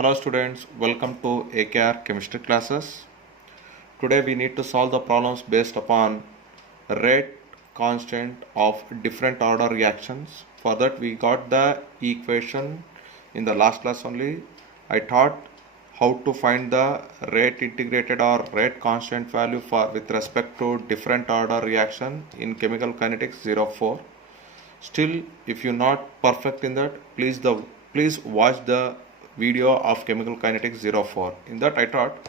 Hello students, welcome to AKR chemistry classes. Today we need to solve the problems based upon rate constant of different order reactions. For that we got the equation in the last class only. I taught how to find the rate integrated or rate constant value for with respect to different order reaction in chemical kinetics 04. Still, if you're not perfect in that, please watch the video of chemical kinetics 04. In that I taught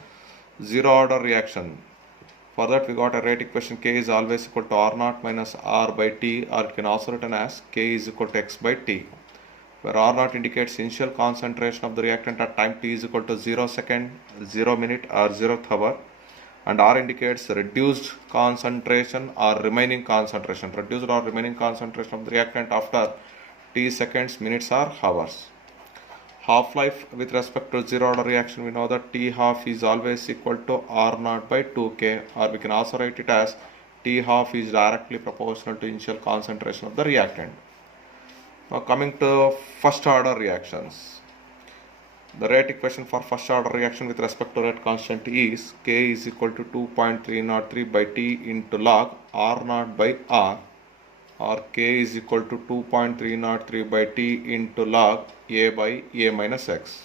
zero order reaction. For that we got a rate equation K is always equal to R naught minus R by T, or you can also written as K is equal to X by T, where R naught indicates initial concentration of the reactant at time T is equal to 0 second, 0 minute or 0th hour, and R indicates reduced concentration or remaining concentration, reduced or remaining concentration of the reactant after T seconds, minutes or hours. Half-life with respect to zero order reaction, we know that T half is always equal to R naught by 2K, or we can also write it as T half is directly proportional to initial concentration of the reactant. Now coming to first order reactions. The rate equation for first order reaction with respect to rate constant is K is equal to 2.303 by T into log R naught by R, or K is equal to 2.303 by T into log A by A minus X.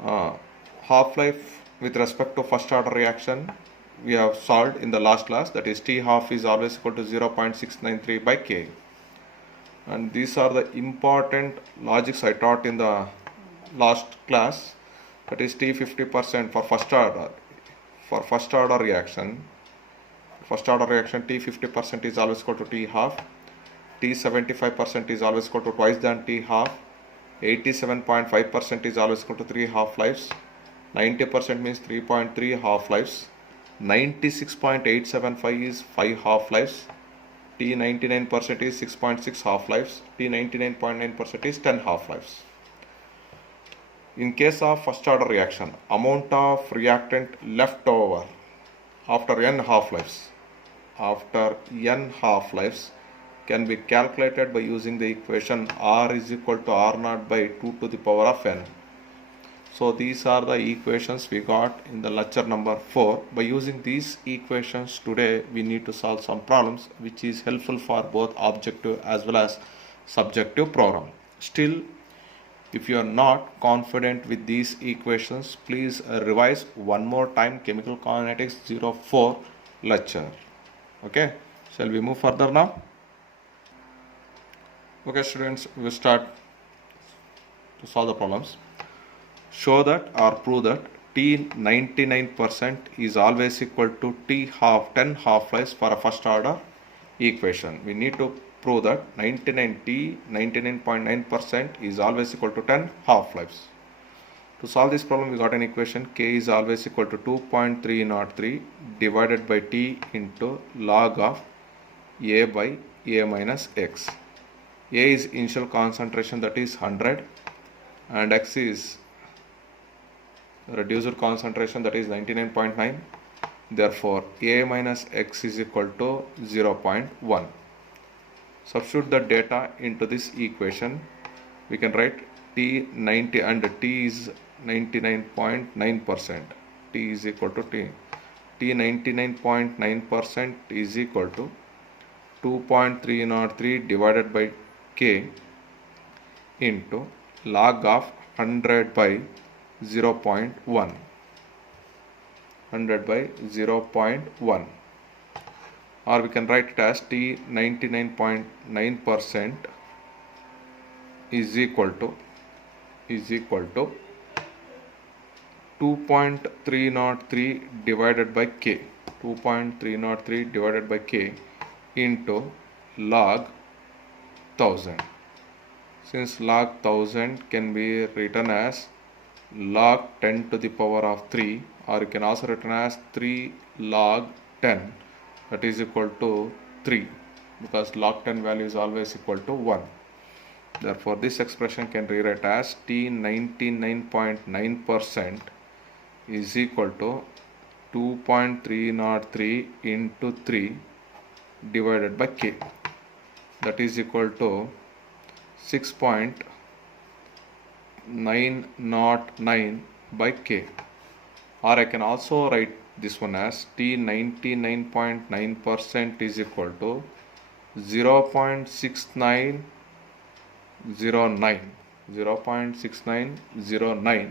Half-life with respect to first order reaction we have solved in the last class, that is T half is always equal to 0.693 by K. And these are the important logics I taught in the last class, that is T 50% for first order. For first order reaction T 50% is always equal to T half, T 75% is always equal to twice than T half, 87.5% is always equal to 3 half-lives, 90% means 3.3 half-lives, 96.875 is 5 half-lives, T 99% is 6.6 half-lives, T 99.9% is 10 half-lives. In case of first order reaction, amount of reactant left over after n half-lives can be calculated by using the equation R is equal to R naught by 2 to the power of n. So these are the equations we got in the lecture number 4. By using these equations today we need to solve some problems which is helpful for both objective as well as subjective program. Still, if you are not confident with these equations, please revise one more time chemical kinetics 04 lecture. Okay, shall we move further now? Okay students, we start to solve the problems. Show that or prove that T 99% is always equal to T half 10 half-lives for a first order equation. We need to prove that T 99.9% is always equal to 10 half-lives. To solve this problem we got an equation K is always equal to 2.303 divided by T into log of A by A minus X. A is initial concentration, that is 100, and X is reduced concentration, that is 99.9. Therefore A minus X is equal to 0.1. Substitute the data into this equation. We can write T 90 and T is 99.9%. T is equal to T 99.9% is equal to 2.303 divided by K into log of 100 by 0.1. 100 by 0.1, or we can write it as T 99.9% is equal to 2.303 divided by K, 2.303 divided by K into log 1000. Since log 1000 can be written as log 10 to the power of 3, or you can also written as 3 log 10, that is equal to 3, because log 10 value is always equal to 1. Therefore this expression can rewrite as T 99.9% is equal to 2.303 into 3 divided by K, that is equal to 6.6 909 by K. Or I can also write this one as T 99.9% is equal to 0.6909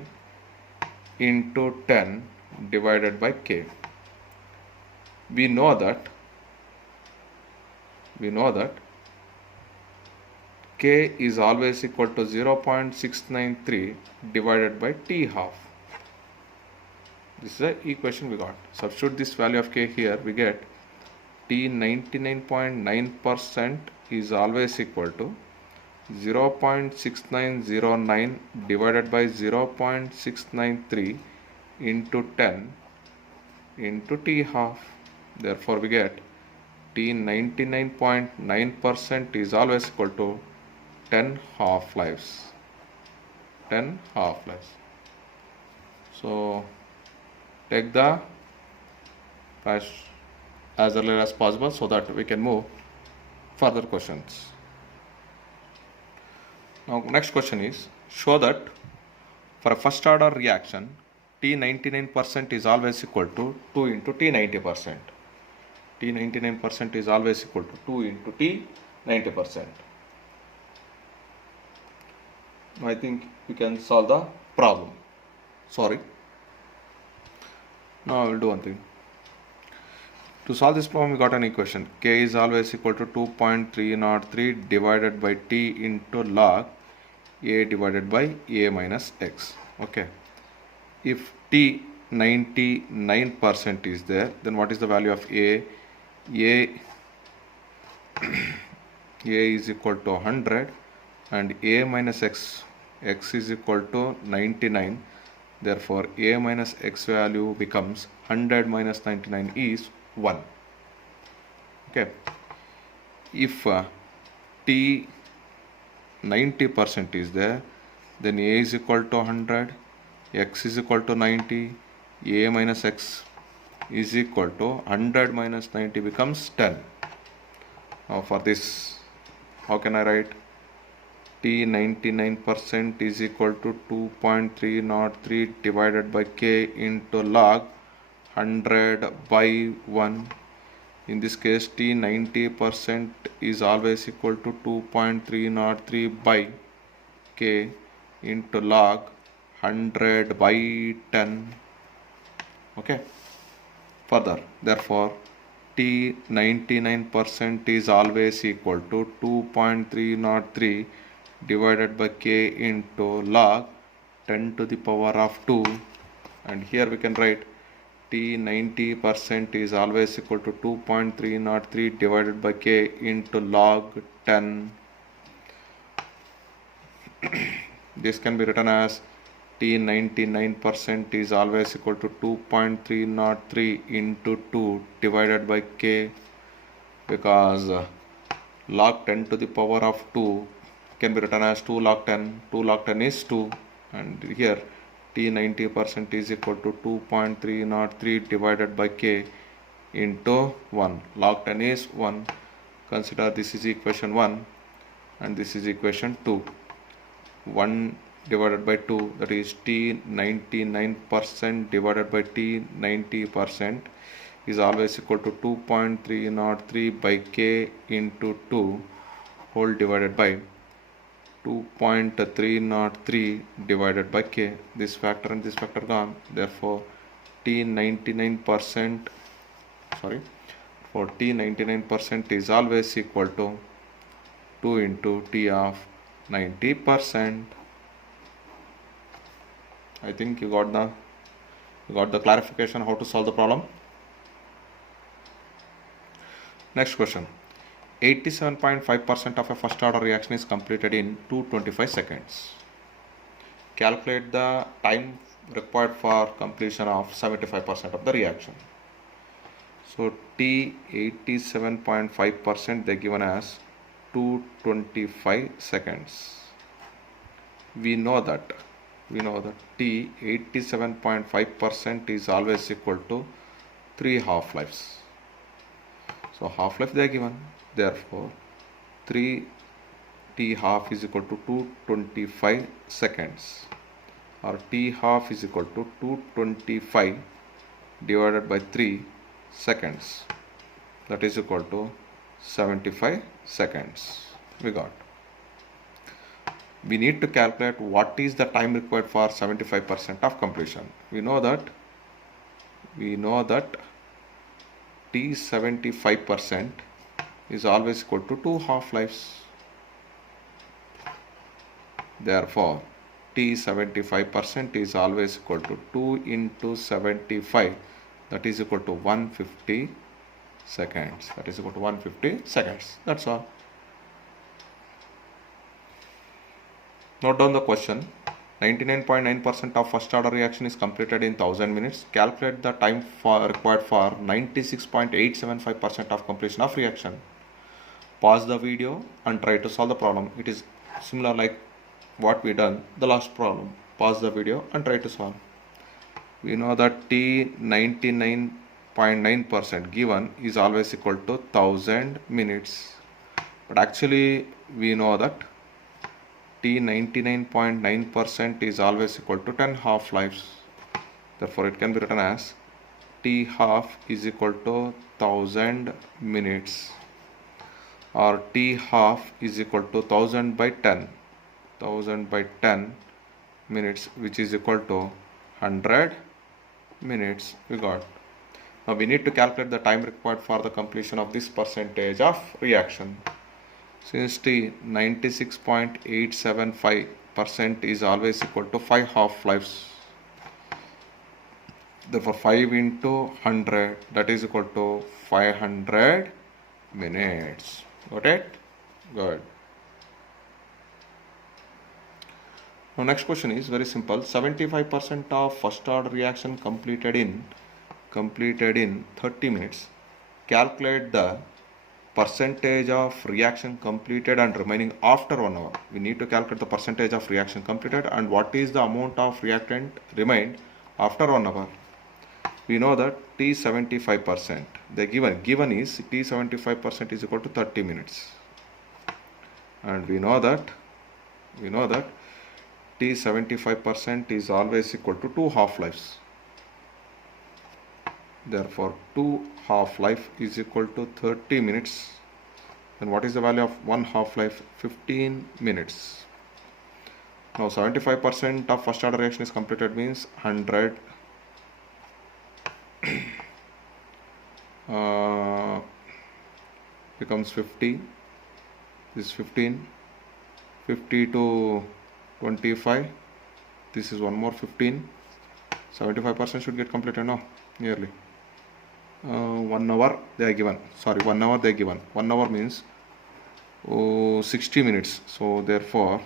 into 10 divided by K. We know that K is always equal to 0.693 divided by T half. This is the equation we got. Substitute this value of K here, we get T 99.9% is always equal to 0.6909 divided by 0.693 into 10 into T half. Therefore, we get T 99.9% is always equal to 10 half-lives. 10 half-lives. So, take the price as early as possible so that we can move further questions. Now, next question is, show that for a first order reaction, T 99% is always equal to 2 into T 90%. T 99% is always equal to 2 into T 90%. Now I think we can solve the problem. Sorry. Now I will do one thing. To solve this problem, we got an equation. K is always equal to 2.303 divided by T into log A divided by A minus X. Okay. If T 99% is there, then what is the value of A? A is equal to 100 and A minus X is equal to 99. Therefore, A minus X value becomes 100 minus 99 is 1. Okay. If T 90% is there, then A is equal to 100, X is equal to 90, A minus X is equal to 100 minus 90 becomes 10. Now for this, how can I write? T 99% is equal to 2.303 divided by K into log 100 by 1. In this case, T 90% is always equal to 2.303 by K into log 100 by 10. Okay. Further, therefore, T 99% is always equal to 2.303 divided by K into log 10 to the power of 2. And here we can write T 90% is always equal to 2.303 divided by K into log 10. This can be written as T 99% is always equal to 2.303 into 2 divided by K, because log 10 to the power of 2 can be written as 2 log 10. 2 log 10 is 2, and here T 90% is equal to 2.303 divided by K into 1. Log 10 is 1. Consider this is equation 1 and this is equation 2. 1 divided by 2, that is T 99% divided by T 90% is always equal to 2.303 by K into 2 whole divided by 2.303 divided by K. This factor and this factor gone. Therefore, T 99% is always equal to 2 into T of 90%. I think you got the clarification how to solve the problem. Next question. 87.5% of a first order reaction is completed in 225 seconds. Calculate the time required for completion of 75% of the reaction. So T 87.5% they given as 225 seconds. We know that T 87.5% is always equal to 3 half-lives. So half-life they are given. Therefore, 3 T half is equal to 225 seconds. or T half is equal to 225 divided by 3 seconds, that is equal to 75 seconds. We need to calculate what is the time required for 75% of completion. We know that T 75% is always equal to 2 half-lives. Therefore, T 75% is always equal to 2 into 75, that is equal to 150 seconds. That's all. Note down the question. 99.9% of first order reaction is completed in 1000 minutes. Calculate the time required for 96.875% of completion of reaction. Pause the video and try to solve the problem. It is similar like what we done the last problem. Pause the video and try to solve. We know that T 99.9% given is always equal to 1000 minutes. But actually we know that T 99.9% is always equal to 10 half-lives. Therefore, it can be written as T half is equal to 1000 minutes, or T half is equal to 1000 by 10 minutes, which is equal to 100 minutes. We got. Now we need to calculate the time required for the completion of this percentage of reaction. Since T 96.875% is always equal to 5 half-lives, therefore 5 into 100, that is equal to 500 minutes. Got it? Good. Now next question is very simple. 75% of first order reaction completed in 30 minutes. Calculate the percentage of reaction completed and remaining after 1 hour. We need to calculate the percentage of reaction completed and what is the amount of reactant remained after 1 hour. We know that T 75%, the given is T 75% is equal to 30 minutes, and we know that T 75% is always equal to 2 half-lives. Therefore, 2 half-life is equal to 30 minutes. Then what is the value of 1 half-life? 15 minutes. Now 75% of first order reaction is completed means 100 becomes 50. This is 15. 50 to 25. This is one more 15. 75% should get completed now, nearly. 1 hour they are given. 1 hour they are given. 1 hour means 60 minutes. So therefore,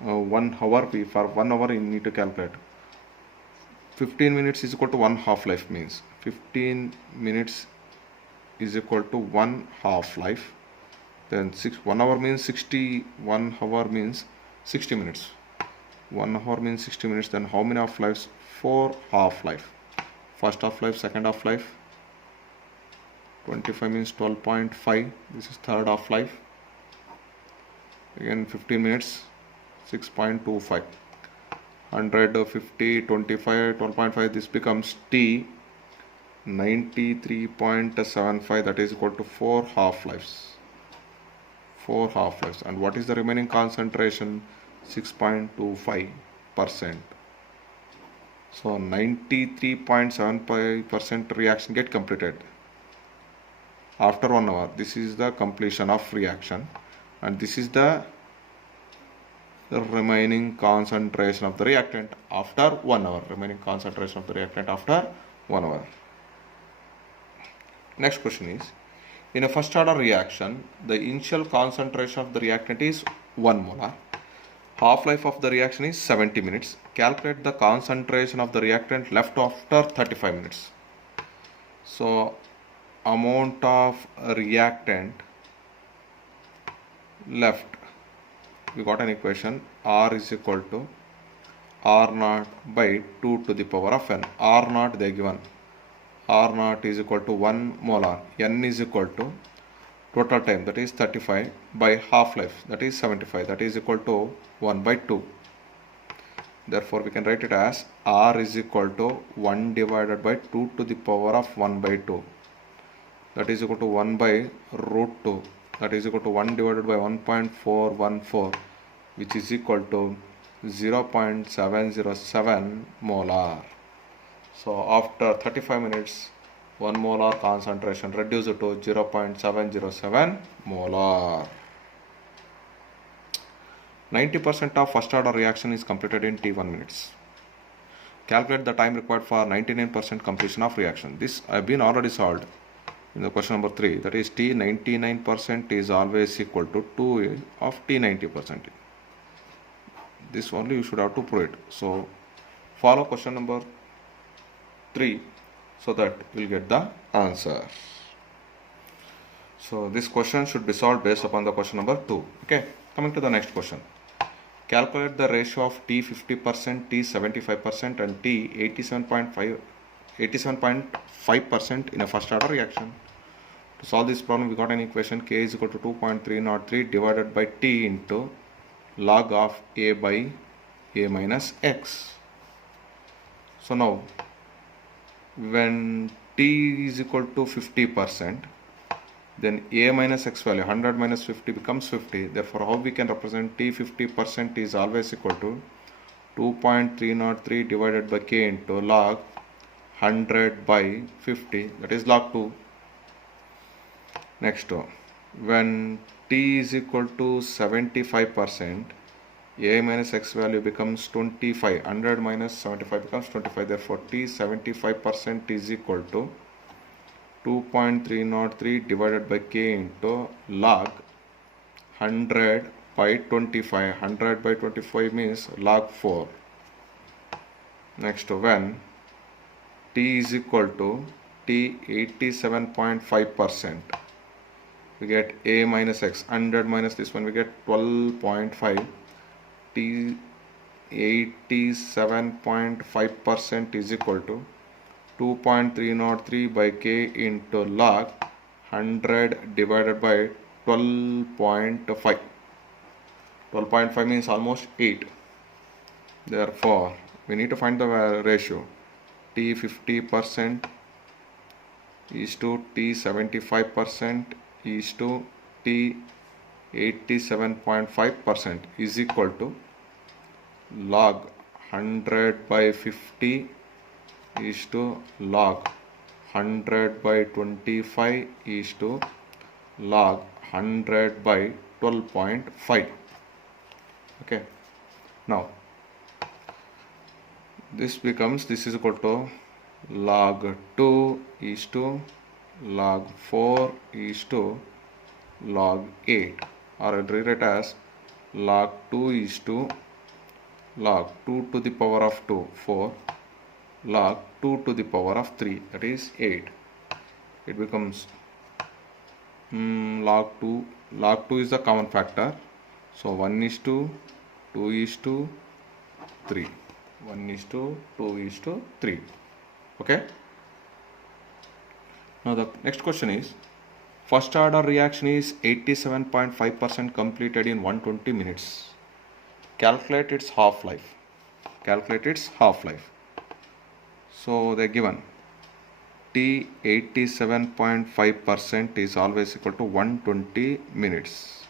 1 hour for 1 hour you need to calculate. 15 minutes is equal to 1 half-life means 15 minutes is equal to 1 half-life. Then 1 hour means 60. 1 hour means 60 minutes. 1 hour means 60 minutes. Then how many half-lives? 4 half-life. First half-life, second half-life. 25 means 12.5. This is third half-life. Again 15 minutes, 6.25. 150, 25, 12.5. This becomes T 93.75. That is equal to 4 half-lives. 4 half-lives. And what is the remaining concentration? 6.25%. So 93.75% reaction get completed after 1 hour. This is the completion of reaction, and this is the remaining concentration of the reactant after 1 hour. Next question is, in a first order reaction, the initial concentration of the reactant is 1 molar. Half-life of the reaction is 70 minutes. Calculate the concentration of the reactant left after 35 minutes. So, amount of reactant left, we got an equation. R is equal to R naught by 2 to the power of n. R naught they are given. R naught is equal to 1 molar. N is equal to total time, that is 35, by half-life, that is 75, that is equal to 1 by 2. Therefore, we can write it as R is equal to 1 divided by 2 to the power of 1 by 2. That is equal to 1 by root 2. That is equal to 1 divided by 1.414, which is equal to 0.707 molar. So after 35 minutes, 1 molar concentration reduced to 0.707 molar. 90% of first order reaction is completed in T1 minutes. Calculate the time required for 99% completion of reaction. This have been already solved in the question number 3. That is T 99% is always equal to 2 of T 90%. This only you should have to prove it. So follow question number 3 so that you will get the answer. So this question should be solved based upon the question number 2. Okay, coming to the next question. Calculate the ratio of T 50%, T 75% and T 87.5% in a first order reaction. To solve this problem, we got an equation K is equal to 2.303 divided by T into log of A by A minus X. So now, when T is equal to 50%, then A minus X value, 100 minus 50 becomes 50. Therefore, how we can represent T 50% is always equal to 2.303 divided by K into log 100 by 50, that is log 2. Next, when T is equal to 75%, A minus X value becomes 25. 100 minus 75 becomes 25. Therefore, T 75% is equal to 2.303 divided by K into log 100 by 25. 100 by 25 means log 4. Next, when T is equal to T 87.5%, we get A minus X. 100 minus this one, we get 12.5. T 87.5% is equal to 2.303 by K into log 100 divided by 12.5. 12.5 means almost 8. Therefore, we need to find the ratio. T 50% is to T 75% is to T 87.5% is equal to log 100 by 50 is to log 100 by 25 is to log 100 by 12.5. Okay, now this is equal to log 2 is to log 4 is to log 8, or I'll rewrite it as log 2 is to log 2 to the power of 2, 4, log 2 to the power of 3, that is 8. It becomes log 2 is the common factor, so 1 is to 2 is to 3, 1 is to 2 is to 3. Okay, now the next question is, first order reaction is 87.5% completed in 120 minutes. Calculate its half-life. So they given T 87.5% is always equal to 120 minutes.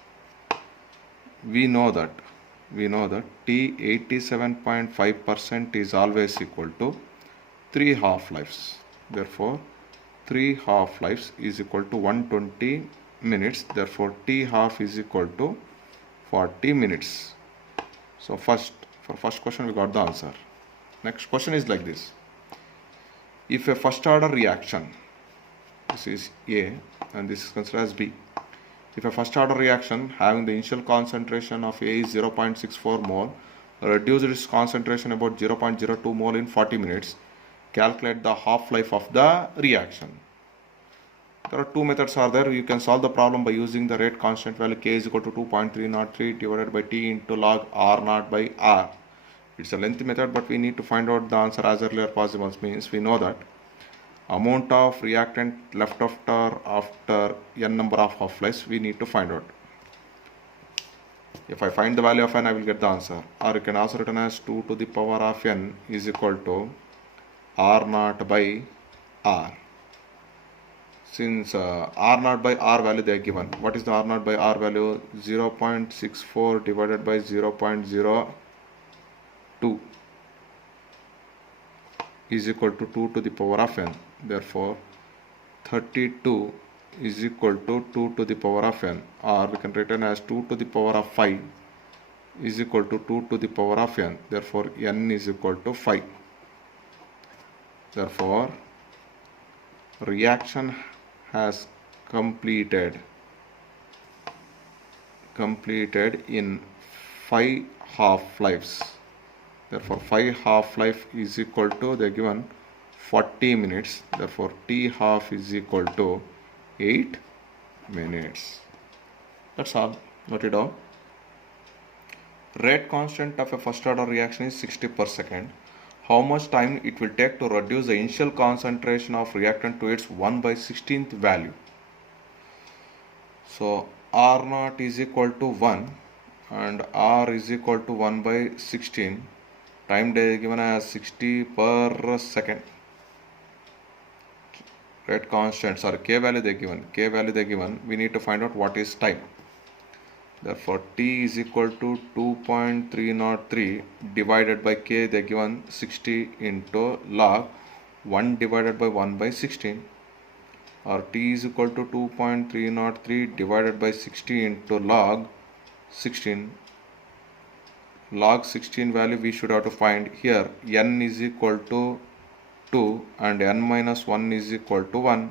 We know that T 87.5% is always equal to 3 half-lives. Therefore, 3 half-lives is equal to 120 minutes. Therefore, T half is equal to 40 minutes. So for first question we got the answer. Next question is like this. If a first order reaction, this is A and this is considered as B. If a first order reaction having the initial concentration of A is 0.64 mole, reduced its concentration about 0.02 mole in 40 minutes, calculate the half-life of the reaction. There are two methods are there. You can solve the problem by using the rate constant value K is equal to 2.303 divided by T into log R naught by R. It's a lengthy method, but we need to find out the answer as early as possible. Means we know that amount of reactant left after n number of half-lives we need to find out. If I find the value of n, I will get the answer. Or you can also written as 2 to the power of n is equal to r naught by r. Since r naught by r value they are given. What is the r naught by r value? 0.64 divided by 0.02 is equal to 2 to the power of n. Therefore, 32 is equal to 2 to the power of n, or we can written as 2 to the power of 5 is equal to 2 to the power of n. Therefore, n is equal to 5. Therefore, reaction has completed in 5 half-lives. Therefore, 5 half-life is equal to, they are given 40 minutes. Therefore, T half is equal to 8 minutes. That's all. Note it down. Rate constant of a first order reaction is 60 per second. How much time it will take to reduce the initial concentration of reactant to its 1/16th value? So R naught is equal to 1 and R is equal to 1/16. Time they given as 60 per second. Rate constant, sorry, K value they given. We need to find out what is time. Therefore, T is equal to 2.303 divided by K they given 60 into log 1 divided by 1/16, or T is equal to 2.303 divided by 60 into log 16. Log 16 value we should have to find here. N is equal to 2 and n minus 1 is equal to 1.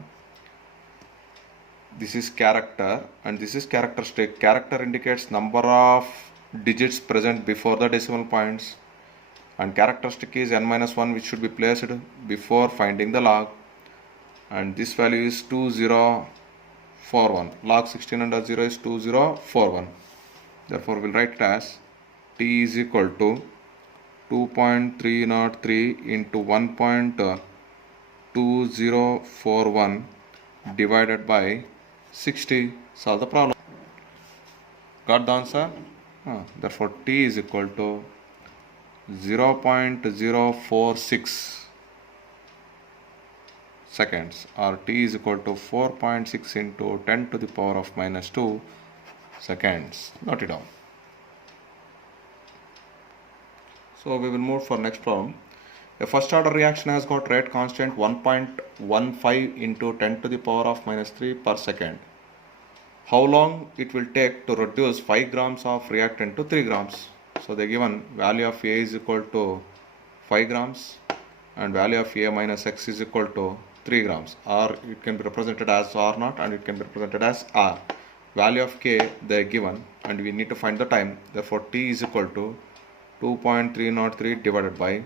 This is character and this is characteristic. Character indicates number of digits present before the decimal points, and characteristic is n minus 1, which should be placed before finding the log, and this value is 2041. Log 16 under 0 is 2041. Therefore, we will write it as T is equal to 2.303 into 1.2041 divided by 60. Solve the problem. Got the answer? Therefore, T is equal to 0.046 seconds, or T is equal to 4.6 into 10 to the power of minus 2 seconds. Note it down. So we will move for next problem. A first order reaction has got rate constant 1.15 into 10 to the power of minus 3 per second. How long it will take to reduce 5 grams of reactant to 3 grams? So they given value of A is equal to 5 grams and value of A minus X is equal to 3 grams, or it can be represented as R naught and it can be represented as R. Value of K they are given and we need to find the time. Therefore, T is equal to 2.303 divided by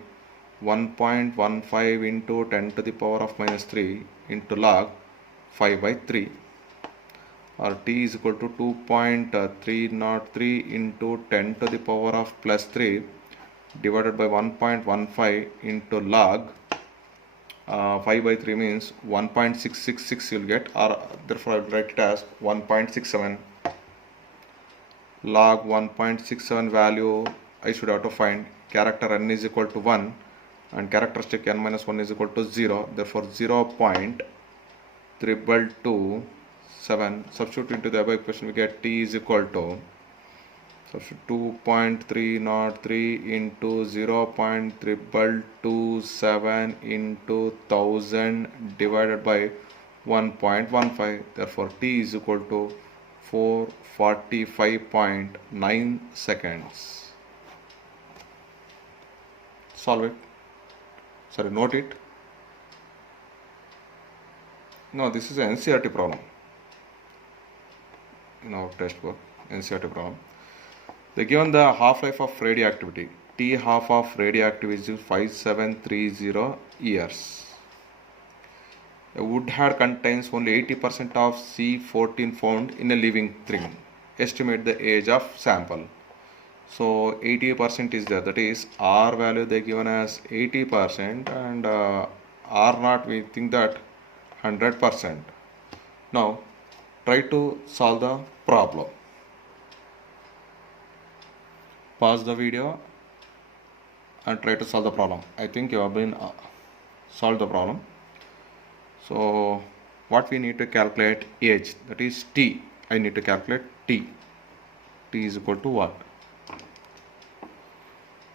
1.15 into 10 to the power of minus 3 into log 5/3, or T is equal to 2.303 into 10 to the power of plus 3 divided by 1.15 into log 5/3 means 1.666 you'll get, or therefore I will write it as 1.67. Log 1.67 value I should have to find. Character n is equal to 1 and characteristic n minus 1 is equal to 0. Therefore, 0.227. Substitute into the above equation, we get T is equal to 2.303 into 0.227 into 1000 divided by 1.15. Therefore, T is equal to 445.9 seconds. Solve it. Sorry, note it. No, this is an NCERT problem. In our textbook, NCERT problem. They given the half-life of radioactivity. T half of radioactivity is 5730 years. A wood had contains only 80% of C14 found in a living thing. Estimate the age of sample. So 80% is there, that is R value they given as 80% and R naught we think that 100%. Now try to solve the problem. pause the video and try to solve the problem. I think you have been solved the problem. So what we need to calculate age, that is t. I need to calculate t. T is equal to what?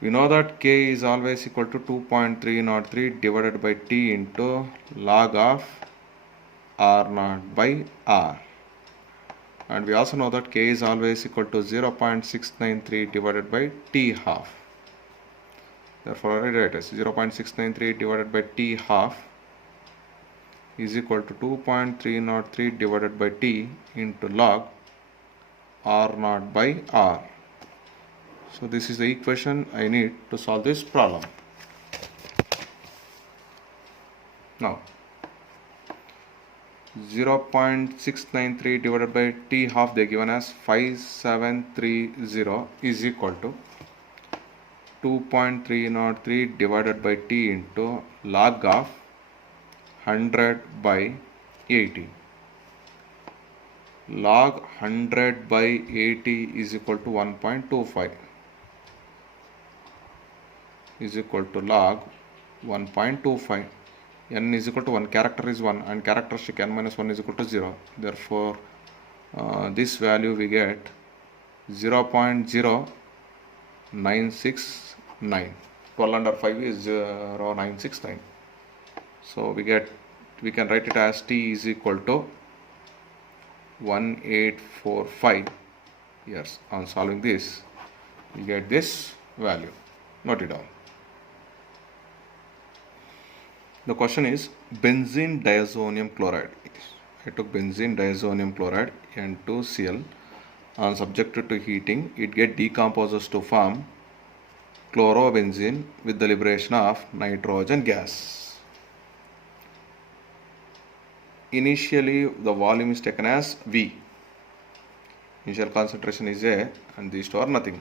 We know that k is always equal to 2.303 divided by t into log of r0 by r. And we also know that k is always equal to 0.693 divided by t half. Therefore, I write as 0.693 divided by t half is equal to 2.303 divided by t into log r0 by r. So this is the equation I need to solve this problem. Now 0.693 divided by t half they given as 5730 is equal to 2.303 divided by t into log of 100 by 80. Log 100 by 80 is equal to 1.25 is equal to log 1.25. N is equal to 1, character is 1 and characteristic n minus 1 is equal to 0. Therefore, this value we get 0.0969. 12 under 5 is 0.969. So we can write it as t is equal to 1845. Yes, on solving this, we get this value. Note it down. The question is benzene diazonium chloride. I took benzene diazonium chloride N2Cl and subjected to heating, it decomposes to form chlorobenzene with the liberation of nitrogen gas. Initially the volume is taken as V. Initial concentration is A and these two are nothing.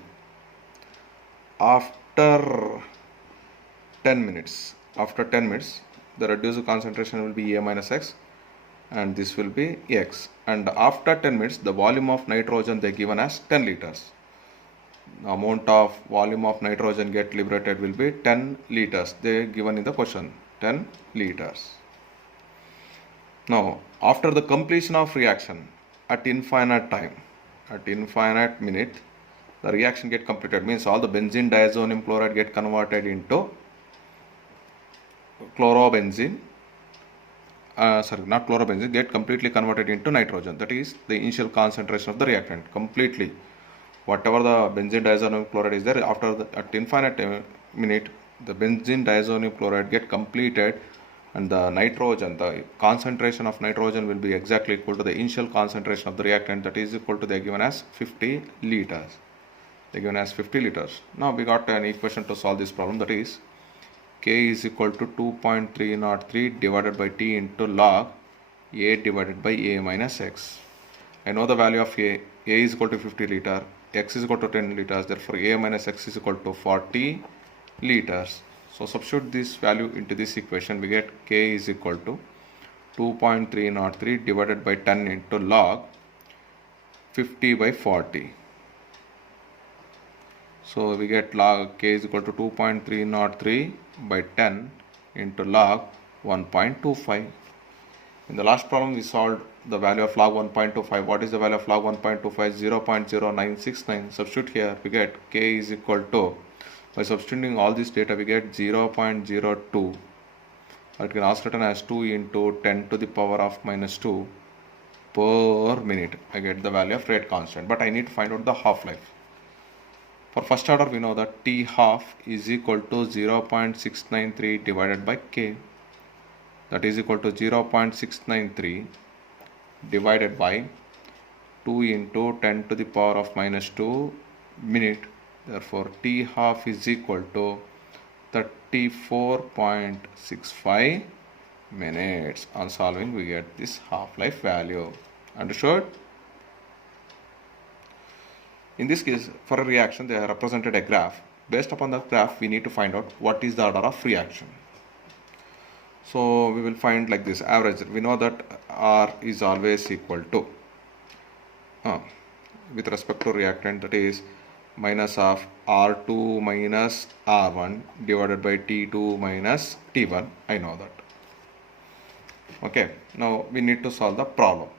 After 10 minutes, the reduced concentration will be A minus X and this will be X. And after 10 minutes, the volume of nitrogen they given as 10 liters. The amount of volume of nitrogen get liberated will be 10 liters. They given in the question, 10 liters. Now, after the completion of reaction at infinite time, at infinite minute, the reaction get completed. Means all the benzene diazonium chloride get converted into chlorobenzene. Not chlorobenzene, get completely converted into nitrogen. That is the initial concentration of the reactant. Completely, whatever the benzene diazonium chloride is there, after at infinite minute, the benzene diazonium chloride get completed, and the nitrogen, the concentration of nitrogen will be exactly equal to the initial concentration of the reactant. That is equal to, they are given as 50 liters. They are given as 50 liters. Now we got an equation to solve this problem. That is K is equal to 2.303 divided by T into log A divided by A minus X. I know the value of A. A is equal to 50 liter, X is equal to 10 liters. Therefore, A minus X is equal to 40 liters. So substitute this value into this equation. We get K is equal to 2.303 divided by 10 into log 50 by 40. So we get log K is equal to 2.303 by 10 into log 1.25. In the last problem we solved the value of log 1.25. What is the value of log 1.25? 0.0969. Substitute here, we get K is equal to, by substituting all this data, we get 0.02. It can also written as 2 into 10 to the power of minus 2 per minute. I get the value of rate constant, but I need to find out the half-life. For first order, we know that T half is equal to 0.693 divided by K. That is equal to 0.693 divided by 2 into 10 to the power of minus 2 minute. Therefore, T half is equal to 34.65 minutes. On solving, we get this half-life value. Understood? In this case, for a reaction, they have represented a graph. Based upon the graph, we need to find out what is the order of reaction. So we will find like this average. We know that R is always equal to with respect to reactant, that is minus of R2 minus R1 divided by T2 minus T1. I know that. Okay, now we need to solve the problem.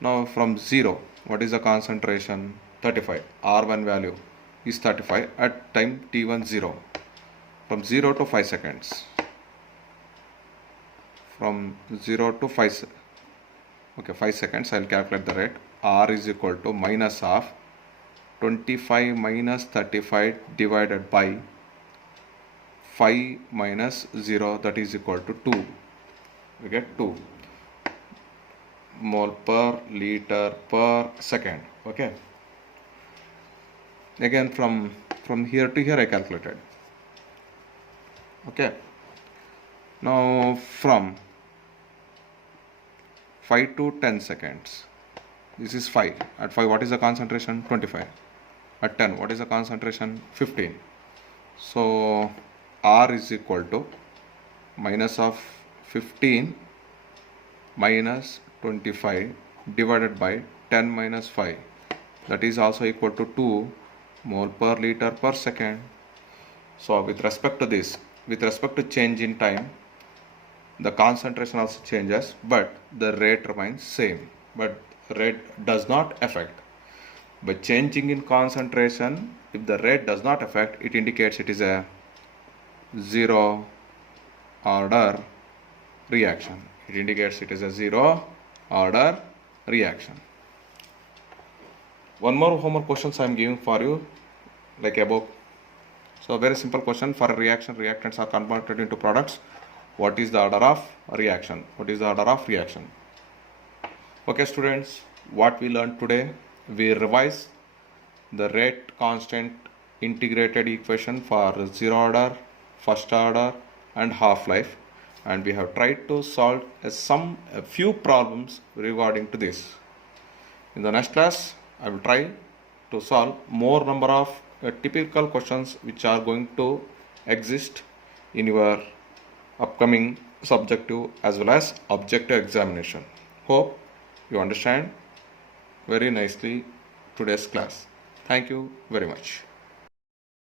Now from 0, what is the concentration? 35. R1 value is 35 at time T1 0. From 0 to 5 seconds. From 0 to 5 seconds, I will calculate the rate. R is equal to minus of 25 minus 35 divided by 5 minus 0, that is equal to 2. We get 2 mole per liter per second. Okay. Again from here to here I calculated. Okay. Now from 5 to 10 seconds. This is 5. At 5, what is the concentration? 25. At 10, what is the concentration? 15. So R is equal to minus of 15 minus 25 divided by 10 minus 5. That is also equal to 2 mole per liter per second. So with respect to this, with respect to change in time, the concentration also changes, but the rate remains same. But rate does not affect. By changing in concentration, if the rate does not affect, it indicates it is a zero order reaction. It indicates it is a zero order reaction. One more homework questions I am giving for you, like above. So very simple question. For a reaction, reactants are converted into products. What is the order of reaction? What is the order of reaction? Okay students, what we learned today, we revise the rate constant integrated equation for zero order, first order and half-life, and we have tried to solve a few problems regarding to this. In the next class, I will try to solve more number of typical questions which are going to exist in your upcoming subjective as well as objective examination. Hope you understand very nicely today's class. Thank you very much.